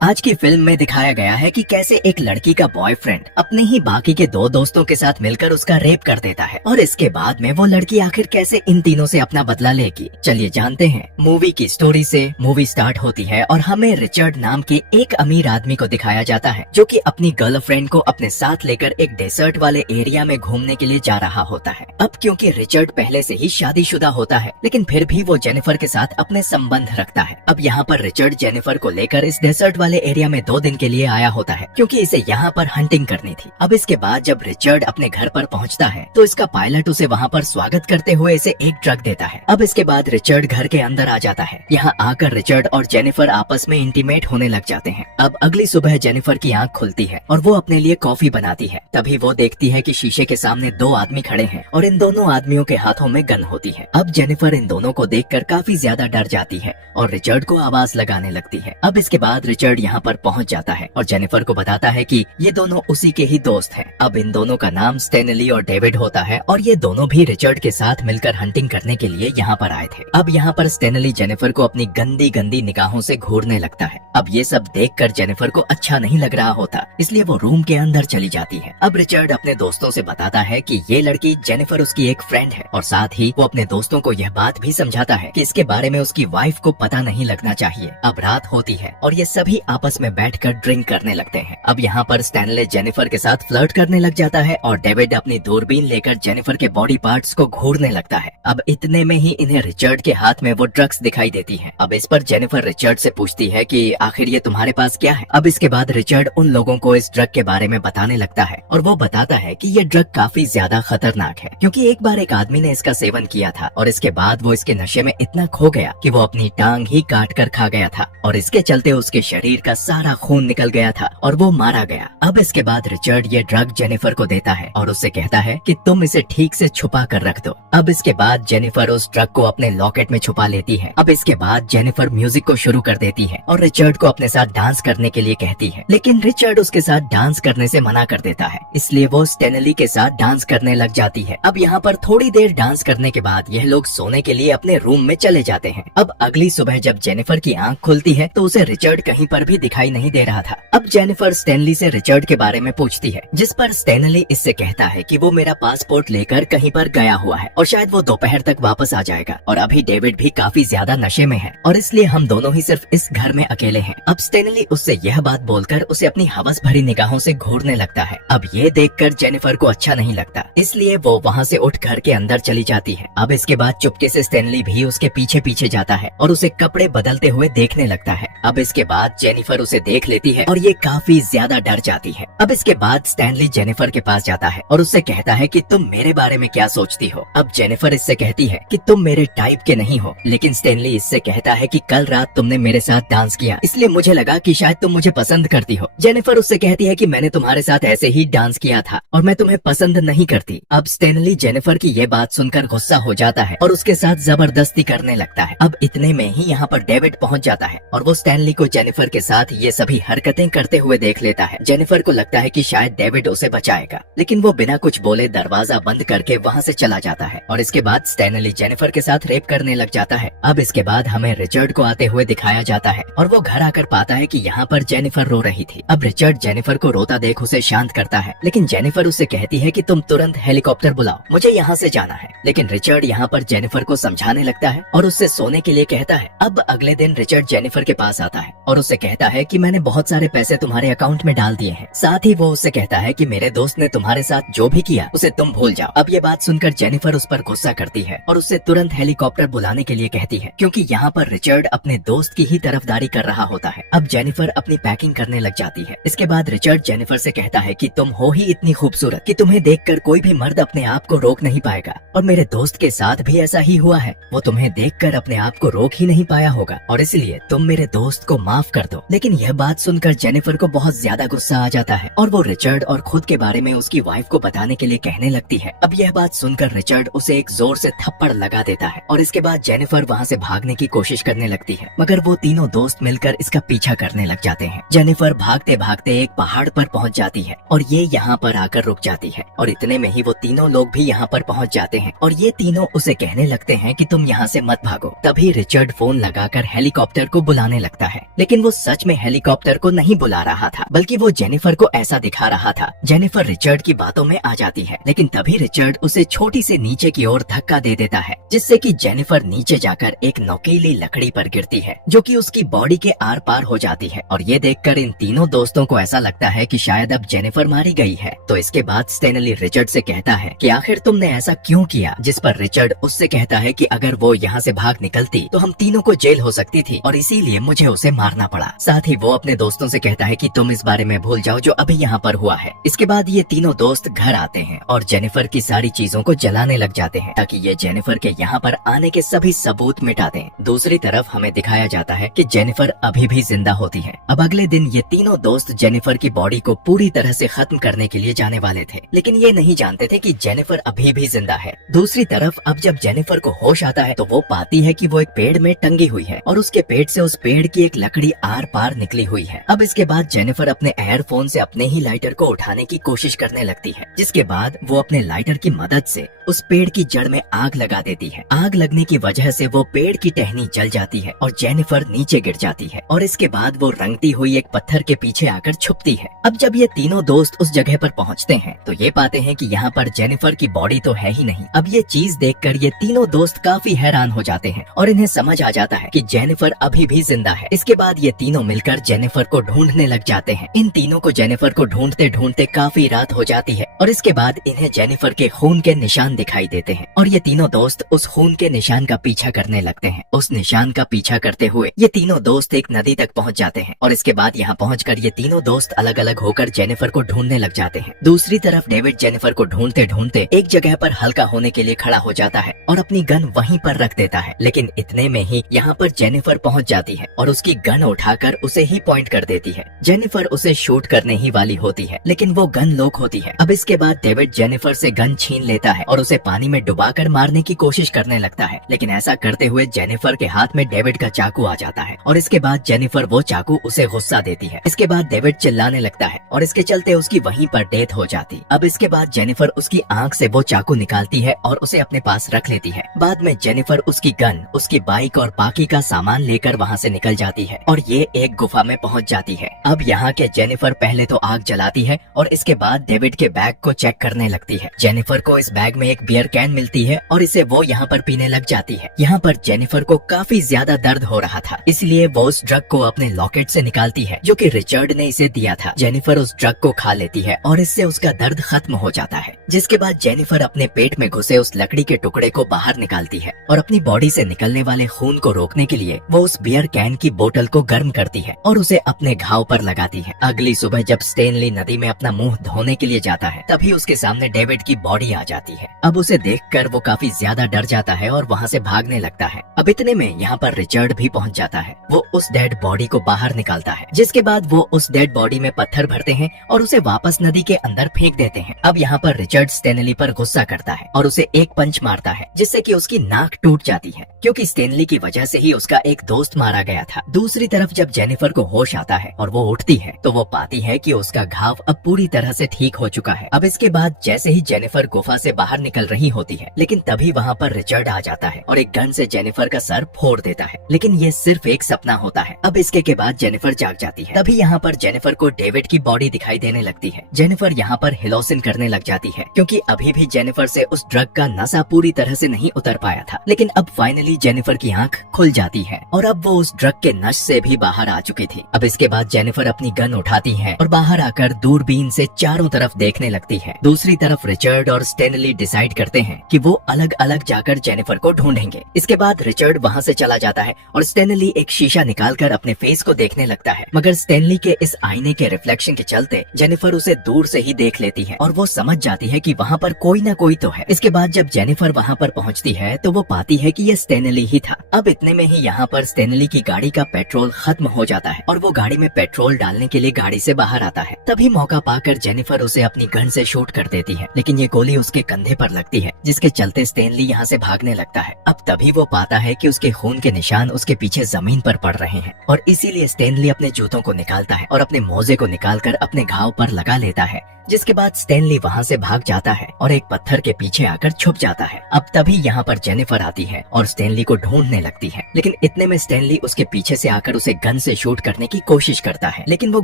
आज की फिल्म में दिखाया गया है कि कैसे एक लड़की का बॉयफ्रेंड अपने ही बाकी के दो दोस्तों के साथ मिलकर उसका रेप कर देता है और इसके बाद में वो लड़की आखिर कैसे इन तीनों से अपना बदला लेगी। चलिए जानते हैं। मूवी की स्टोरी से मूवी स्टार्ट होती है और हमें रिचर्ड नाम के एक अमीर आदमी को दिखाया जाता है जो कि अपनी गर्लफ्रेंड को अपने साथ लेकर एक डेजर्ट वाले एरिया में घूमने के लिए जा रहा होता है। अब क्योंकि रिचर्ड पहले से ही शादीशुदा होता है लेकिन फिर भी वो जेनिफर के साथ अपने संबंध रखता है। अब यहाँ पर रिचर्ड जेनिफर को लेकर इस डेजर्ट वाले एरिया में 2 दिन के लिए आया होता है क्योंकि इसे यहाँ पर हंटिंग करनी थी। अब इसके बाद जब रिचर्ड अपने घर पर पहुँचता है तो इसका पायलट उसे वहाँ पर स्वागत करते हुए इसे एक ड्रग देता है। अब इसके बाद रिचर्ड घर के अंदर आ जाता है। यहाँ आकर रिचर्ड और जेनिफर आपस में इंटीमेट होने लग जाते हैं। अब अगली सुबह जेनिफर की आंख खुलती है और वो अपने लिए कॉफी बनाती है। तभी वो देखती है कि शीशे के सामने 2 आदमी खड़े हैं और इन दोनों आदमियों के हाथों में गन होती है। अब जेनिफर इन दोनों को देखकर काफी ज्यादा डर जाती है और रिचर्ड को आवाज लगाने लगती है। अब इसके बाद रिचर्ड यहाँ पर पहुँच जाता है और जेनिफर को बताता है कि ये दोनों उसी के ही दोस्त हैं। अब इन दोनों का नाम स्टेनली और डेविड होता है और ये दोनों भी रिचर्ड के साथ मिलकर हंटिंग करने के लिए यहाँ पर आए थे। अब यहाँ पर स्टेनली जेनिफर को अपनी गंदी गंदी निगाहों से घूरने लगता है। अब ये सब देखकर जेनिफर को अच्छा नहीं लग रहा होता, इसलिए वो रूम के अंदर चली जाती है। अब रिचर्ड अपने दोस्तों से बताता है कि ये लड़की जेनिफर उसकी एक फ्रेंड है और साथ ही वो अपने दोस्तों को यह बात भी समझाता है कि इसके बारे में उसकी वाइफ को पता नहीं लगना चाहिए। अब रात होती है और ये सभी आपस में बैठकर ड्रिंक करने लगते हैं। अब यहाँ पर स्टैनले जेनिफर के साथ फ्लर्ट करने लग जाता है और डेविड अपनी दूरबीन लेकर जेनिफर के बॉडी पार्ट्स को घूरने लगता है। अब इतने में ही इन्हें रिचर्ड के हाथ में वो ड्रग्स दिखाई देती हैं। अब इस पर जेनिफर रिचर्ड से पूछती है कि आखिर ये तुम्हारे पास क्या है। अब इसके बाद रिचर्ड उन लोगों को इस ड्रग के बारे में बताने लगता है और वो बताता है कि ये ड्रग काफी ज्यादा खतरनाक है क्योंकि एक बार एक आदमी ने इसका सेवन किया था और इसके बाद वो इसके नशे में इतना खो गया कि वो अपनी टांग ही काट कर खा गया था और इसके चलते उसके शरीर का सारा खून निकल गया था और वो मारा गया। अब इसके बाद रिचर्ड ये ड्रग जेनिफर को देता है और उससे कहता है कि तुम इसे ठीक से छुपा कर रख दो। अब इसके बाद जेनिफर उस ड्रग को अपने लॉकेट में छुपा लेती है। अब इसके बाद जेनिफर म्यूजिक को शुरू कर देती है और रिचर्ड को अपने साथ डांस करने के लिए कहती है, लेकिन रिचर्ड उसके साथ डांस करने से मना कर देता है, इसलिए वो स्टेनली के साथ डांस करने लग जाती है। अब यहाँ पर थोड़ी देर डांस करने के बाद यह लोग सोने के लिए अपने रूम में चले जाते हैं। अब अगली सुबह जब जेनिफर की आंख खुलती है तो उसे रिचर्ड कहीं पर भी दिखाई नहीं दे रहा था। अब जेनिफर स्टेनली से रिचर्ड के बारे में पूछती है, जिस पर स्टेनली इससे कहता है कि वो मेरा पासपोर्ट लेकर कहीं पर गया हुआ है और शायद वो दोपहर तक वापस आ जाएगा और अभी डेविड भी काफी ज्यादा नशे में है और इसलिए हम दोनों ही सिर्फ इस घर में अकेले हैं। अब स्टेनली उससे यह बात बोलकर उसे अपनी हवस भरी निगाहों से घूरने लगता है। अब ये देखकर जेनिफर को अच्छा नहीं लगता, इसलिए वो वहाँ से उठ घर के अंदर चली जाती है। अब इसके बाद चुपके से स्टेनली भी उसके पीछे पीछे जाता है और उसे कपड़े बदलते हुए देखने लगता है। अब इसके बाद जेनिफर उसे देख लेती है और ये काफी ज्यादा डर जाती है। अब इसके बाद स्टैनली जेनिफर के पास जाता है और उससे कहता है कि तुम मेरे बारे में क्या सोचती हो। अब जेनिफर इससे कहती है कि तुम मेरे टाइप के नहीं हो, लेकिन स्टैनली इससे कहता है कि कल रात तुमने मेरे साथ डांस किया इसलिए मुझे लगा कि शायद तुम मुझे पसंद करती हो। जेनिफर उससे कहती है कि मैंने तुम्हारे साथ ऐसे ही डांस किया था और मैं तुम्हें पसंद नहीं करती। अब स्टैनली जेनिफर की ये बात सुनकर गुस्सा हो जाता है और उसके साथ जबरदस्ती करने लगता है। अब इतने में ही यहाँ पर डेविड पहुँच जाता है और वो स्टैनली को जेनिफर के साथ ये सभी हरकतें करते हुए देख लेता है। जेनिफर को लगता है कि शायद डेविड उसे बचाएगा, लेकिन वो बिना कुछ बोले दरवाजा बंद करके वहाँ से चला जाता है और इसके बाद स्टैनली जेनिफर के साथ रेप करने लग जाता है। अब इसके बाद हमें रिचर्ड को आते हुए दिखाया जाता है और वो घर आकर पाता है कि यहाँ पर जेनिफर रो रही थी। अब रिचर्ड जेनिफर को रोता देख उसे शांत करता है, लेकिन जेनिफर उससे कहती है कि तुम तुरंत हेलीकॉप्टर बुलाओ, मुझे यहाँ से जाना है। लेकिन रिचर्ड यहाँ पर जेनिफर को समझाने लगता है और उससे सोने के लिए कहता है। अब अगले दिन रिचर्ड जेनिफर के पास आता है और उससे कहता है कि मैंने बहुत सारे पैसे तुम्हारे अकाउंट में डाल दिए हैं। साथ ही वो उससे कहता है कि मेरे दोस्त ने तुम्हारे साथ जो भी किया उसे तुम भूल जाओ। अब ये बात सुनकर जेनिफर उस पर गुस्सा करती है और उससे तुरंत हेलीकॉप्टर बुलाने के लिए कहती है क्योंकि यहाँ पर रिचर्ड अपने दोस्त की ही तरफदारी कर रहा होता है। अब जेनिफर अपनी पैकिंग करने लग जाती है। इसके बाद रिचर्ड जेनिफर से कहता है कि तुम हो ही इतनी खूबसूरत कि तुम्हें देखकर कोई भी मर्द अपने आप को रोक नहीं पाएगा और मेरे दोस्त के साथ भी ऐसा ही हुआ है, वो तुम्हें देखकर अपने आप को रोक ही नहीं पाया होगा और इसलिए तुम मेरे दोस्त को माफ कर दो। लेकिन यह बात सुनकर जेनिफर को बहुत ज्यादा गुस्सा आ जाता है और वो रिचर्ड और खुद के बारे में उसकी वाइफ को बताने के लिए कहने लगती है। अब यह बात सुनकर रिचर्ड उसे एक जोर से थप्पड़ लगा देता है और इसके बाद जेनिफर वहाँ से भागने की कोशिश करने लगती है, मगर वो तीनों दोस्त मिलकर इसका पीछा करने लग जाते हैं। जेनिफर भागते भागते एक पहाड़ पर पहुँच जाती है और ये यहाँ पर आकर रुक जाती है और इतने में ही वो तीनों लोग भी यहाँ पर पहुँच जाते हैं और ये तीनों उसे कहने लगते हैं कि तुम यहाँ से मत भागो। तभी रिचर्ड फोन लगाकर हेलीकॉप्टर को बुलाने लगता है, लेकिन वो सच में हेलीकॉप्टर को नहीं बुला रहा था, बल्कि वो जेनिफर को ऐसा दिखा रहा था। जेनिफर रिचर्ड की बातों में आ जाती है, लेकिन तभी रिचर्ड उसे छोटी से नीचे की ओर धक्का दे देता है, जिससे कि जेनिफर नीचे जाकर एक नुकीली लकड़ी पर गिरती है, जो कि उसकी बॉडी के आर पार हो जाती है। और ये देखकर इन तीनों दोस्तों को ऐसा लगता है कि शायद अब जेनिफर मारी गई है। तो इसके बाद स्टेनली रिचर्ड से कहता है कि आखिर तुमने ऐसा क्यों किया, जिस पर रिचर्ड उससे कहता है कि अगर वो यहाँ से भाग निकलती तो हम तीनों को जेल हो सकती थी और इसीलिए मुझे उसे मारना पड़ा। साथ ही वो अपने दोस्तों से कहता है कि तुम इस बारे में भूल जाओ जो अभी यहाँ पर हुआ है। इसके बाद ये तीनों दोस्त घर आते हैं और जेनिफर की सारी चीजों को जलाने लग जाते हैं, ताकि ये जेनिफर के यहाँ पर आने के सभी सबूत मिटा दें। दूसरी तरफ हमें दिखाया जाता है कि जेनिफर अभी भी जिंदा होती है। अब अगले दिन ये तीनों दोस्त जेनिफर की बॉडी को पूरी तरह से खत्म करने के लिए जाने वाले थे, लेकिन ये नहीं जानते थे कि जेनिफर अभी भी जिंदा है। दूसरी तरफ अब जब जेनिफर को होश आता है तो वो पाती है कि वो एक पेड़ में टंगी हुई है और उसके पेट से उस पेड़ की एक लकड़ी आर पार निकली हुई है। अब इसके बाद जेनिफर अपने एयरफोन से अपने ही लाइटर को उठाने की कोशिश करने लगती है, जिसके बाद वो अपने लाइटर की मदद से उस पेड़ की जड़ में आग लगा देती है। आग लगने की वजह से वो पेड़ की टहनी जल जाती है और जेनिफर नीचे गिर जाती है और इसके बाद वो रंगती हुई एक पत्थर के पीछे आकर छुपती है। अब जब ये तीनों दोस्त उस जगह पर पहुंचते हैं तो ये पाते हैं कि यहाँ पर जेनिफर की बॉडी तो है ही नहीं। अब ये चीज देखकर ये तीनों दोस्त काफी हैरान हो जाते हैं और इन्हें समझ आ जाता है कि जेनिफर अभी भी जिंदा है। इसके बाद ये तीनों मिलकर जेनिफर को ढूंढने लग जाते हैं। इन तीनों को जेनिफर को ढूंढते ढूंढते काफी रात हो जाती है और इसके बाद इन्हें जेनिफर के खून के निशान दिखाई देते हैं और ये तीनों दोस्त उस खून के निशान का पीछा करने लगते हैं। उस निशान का पीछा करते हुए ये तीनों दोस्त एक नदी तक पहुंच जाते हैं और इसके बाद यहाँ पहुंचकर ये तीनों दोस्त अलग अलग होकर जेनिफर को ढूंढने लग जाते हैं। दूसरी तरफ डेविड जेनिफर को ढूंढते ढूंढते एक जगह पर हल्का होने के लिए खड़ा हो जाता है और अपनी गन वहीं पर रख देता है, लेकिन इतने में ही यहाँ पर जेनिफर पहुँच जाती है और उसकी गन उठाकर उसे ही पॉइंट कर देती है। जेनिफर उसे शूट करने ही वाली होती है, लेकिन वो गन लॉक होती है। अब इसके बाद डेविड जेनिफर से गन छीन लेता है और उसे पानी में डुबाकर मारने की कोशिश करने लगता है, लेकिन ऐसा करते हुए जेनिफर के हाथ में डेविड का चाकू आ जाता है और इसके बाद जेनिफर वो चाकू उसे गुस्सा देती है। इसके बाद डेविड चिल्लाने लगता है और इसके चलते उसकी वहीं पर डेथ हो जाती। अब इसके बाद जेनिफर उसकी आंख से वो चाकू निकालती है और उसे अपने पास रख लेती है। बाद में जेनिफर उसकी गन, उसकी बाइक और बाकी का सामान लेकर वहाँ से निकल जाती है और ये एक गुफा में पहुँच जाती है। अब यहाँ के जेनिफर पहले तो आग जलाती है और इसके बाद डेविड के बैग को चेक करने लगती है। जेनिफर को इस बैग में एक बियर कैन मिलती है और इसे वो यहाँ पर पीने लग जाती है। यहाँ पर जेनिफर को काफी ज्यादा दर्द हो रहा था, इसलिए वो उस ड्रग को अपने लॉकेट से निकालती है जो कि रिचर्ड ने इसे दिया था। जेनिफर उस ड्रग को खा लेती है और इससे उसका दर्द खत्म हो जाता है, जिसके बाद जेनिफर अपने पेट में घुसे उस लकड़ी के टुकड़े को बाहर निकालती है और अपनी बॉडी से निकलने वाले खून को रोकने के लिए वो उस बियर कैन की बोतल को गर्म करती है और उसे अपने घाव पर लगाती है। अगली सुबह जब स्टेनली नदी में अपना मुंह धोने के लिए जाता है तभी उसके सामने डेविड की बॉडी आ जाती है। अब उसे देखकर वो काफी ज्यादा डर जाता है और वहाँ से भागने लगता है। अब इतने में यहाँ पर रिचर्ड भी पहुँच जाता है। वो उस डेड बॉडी को बाहर निकालता है, जिसके बाद वो उस डेड बॉडी में पत्थर भरते हैं और उसे वापस नदी के अंदर फेंक देते हैं। अब यहाँ पर रिचर्ड स्टेनली पर गुस्सा करता है और उसे एक पंच मारता है, जिससे कि उसकी नाक टूट जाती है, क्योंकि स्टेनली की वजह से ही उसका एक दोस्त मारा गया था। दूसरी तरफ जब जेनिफर को होश आता है और वो उठती है तो वो पाती है कि उसका घाव अब पूरी तरह से ठीक हो चुका है। अब इसके बाद जैसे ही जेनिफर गुफा से बाहर निकल रही होती है, लेकिन तभी वहाँ पर रिचर्ड आ जाता है और एक गन से जेनिफर का सर फोड़ देता है, लेकिन ये सिर्फ एक सपना होता है। अब इसके के बाद जेनिफर जाग जाती है। तभी यहाँ पर जेनिफर को डेविड की बॉडी दिखाई देने लगती है। जेनिफर यहाँ पर हिलोसिन करने लग जाती है, क्योंकि अभी भी जेनिफर से उस ड्रग का नशा पूरी तरह से नहीं उतर पाया था, लेकिन अब फाइनली जेनिफर की आंख खुल जाती है और अब वो उस ड्रग के नश से भी बाहर आ चुकी थी। अब इसके बाद जेनिफर अपनी गन उठाती है और बाहर आकर दूरबीन से चारों तरफ देखने लगती है। दूसरी तरफ रिचर्ड और स्टेनली डिसाइड करते हैं कि वो अलग अलग जाकर जेनिफर को ढूंढेंगे। इसके बाद रिचर्ड वहाँ से चला जाता है और स्टेनली एक शीशा निकालकर अपने फेस को देखने लगता है, मगर स्टेनली के इस आईने के रिफ्लेक्शन के चलते जेनिफर उसे दूर से ही देख लेती है और वो समझ जाती है कि वहाँ पर कोई ना कोई तो है। इसके बाद जब जेनिफर वहाँ पर पहुँचती है तो वो पाती है कि ये स्टेनली ही था। अब इतने में ही यहाँ पर स्टेनली की गाड़ी का पेट्रोल खत्म हो जाता है और वो गाड़ी में पेट्रोल डालने के लिए गाड़ी से बाहर आता है। तभी मौका पाकर जेनिफर उसे अपनी गन से शूट कर देती है, लेकिन ये गोली उसके कंधे पर लगती है, जिसके चलते स्टेनली यहाँ से भागने लगता है। अब तभी वो पाता है कि उसके खून के निशान उसके पीछे जमीन पर पड़ रहे हैं और इसीलिए स्टेनली अपने जूतों को निकालता है और अपने मोजे को निकालकर अपने घाव पर लगा लेता है, जिसके बाद स्टेनली वहाँ से भाग जाता है और एक पत्थर के पीछे आकर छुप जाता है। अब तभी यहाँ पर जेनिफर आती है और स्टेनली को ढूंढने लगती है, लेकिन इतने में स्टेनली उसके पीछे से आकर उसे गन से शूट करने की कोशिश करता है, लेकिन वो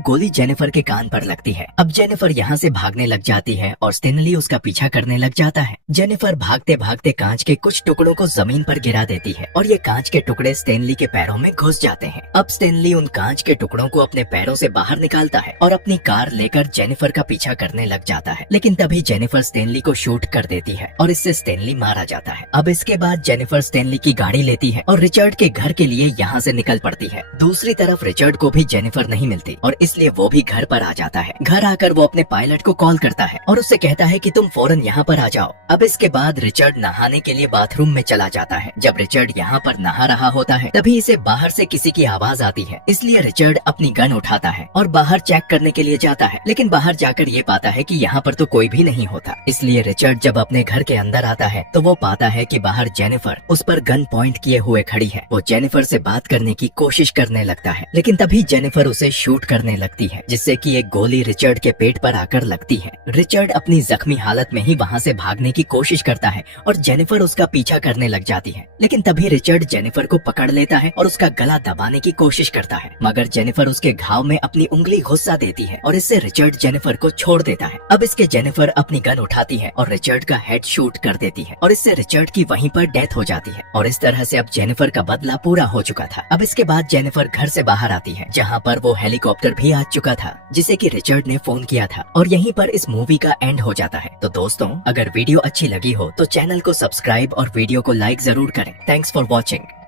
गोली जेनिफर के कान पर लगती है। अब जेनिफर यहाँ से भागने लग जाती है और स्टेनली उसका पीछा करने लग जाता है। जेनिफर भागते भागते कांच के कुछ टुकड़ों को जमीन पर गिरा देती है और ये कांच के टुकड़े स्टेनली के पैरों में घुस जाते हैं। अब स्टेनली उन कांच के टुकड़ों को अपने पैरों से बाहर निकालता है और अपनी कार लेकर जेनिफर का पीछा करने लग जाता है, लेकिन तभी जेनिफर स्टेनली को शूट कर देती है और इससे स्टेनली मारा जाता है। अब इसके बाद जेनिफर स्टेनली की गाड़ी लेती है और रिचर्ड के घर के लिए यहाँ से निकल पड़ती है। दूसरी तरफ रिचर्ड को भी जेनिफर नहीं मिलती और इसलिए वो भी घर पर आ जाता है। घर आकर वो अपने पायलट को कॉल करता है और उससे कहता है कि तुम फौरन यहाँ पर आ जाओ। अब इसके बाद रिचर्ड नहाने के लिए बाथरूम में चला जाता है। जब रिचर्ड यहाँ पर नहा रहा होता है तभी इसे बाहर से किसी की आवाज आती है, इसलिए रिचर्ड अपनी गन उठाता है और बाहर चेक करने के लिए जाता है, लेकिन बाहर जाकर ये पाता है कि यहाँ पर तो कोई भी नहीं होता। इसलिए रिचर्ड जब अपने घर के अंदर आता है तो वो पाता है कि बाहर जेनिफर उस पर गन पॉइंट किए हुए खड़ी है। वो जेनिफर से बात करने की कोशिश करने लगता है, लेकिन तभी जेनिफर उसे शूट करने लगती है, जिससे कि एक गोली रिचर्ड के पेट पर आकर लगती है। रिचर्ड अपनी जख्मी हालत में ही वहाँ से भागने की कोशिश करता है और जेनिफर उसका पीछा करने लग जाती है, लेकिन तभी रिचर्ड जेनिफर को पकड़ लेता है और उसका गला दबाने की कोशिश करता है, मगर जेनिफर उसके घाव में अपनी उंगली घुसा देती है और इससे रिचर्ड जेनिफर को छोड़ देता है। अब इसके जेनिफर अपनी गन उठाती है और रिचर्ड का हेड शूट कर देती है और इससे रिचर्ड की वहीं पर डेथ हो जाती है और इस तरह से अब जेनिफर का बदला पूरा हो चुका था। अब इसके बाद जेनिफर घर से बाहर आती है, जहाँ पर वो हेलीकॉप्टर भी आ चुका था जिसे कि रिचर्ड ने फोन किया था, और यहीं पर इस मूवी का एंड हो जाता है। तो दोस्तों, अगर वीडियो अच्छी लगी हो तो चैनल को सब्सक्राइब और वीडियो को लाइक जरूर करें। Thanks for watching.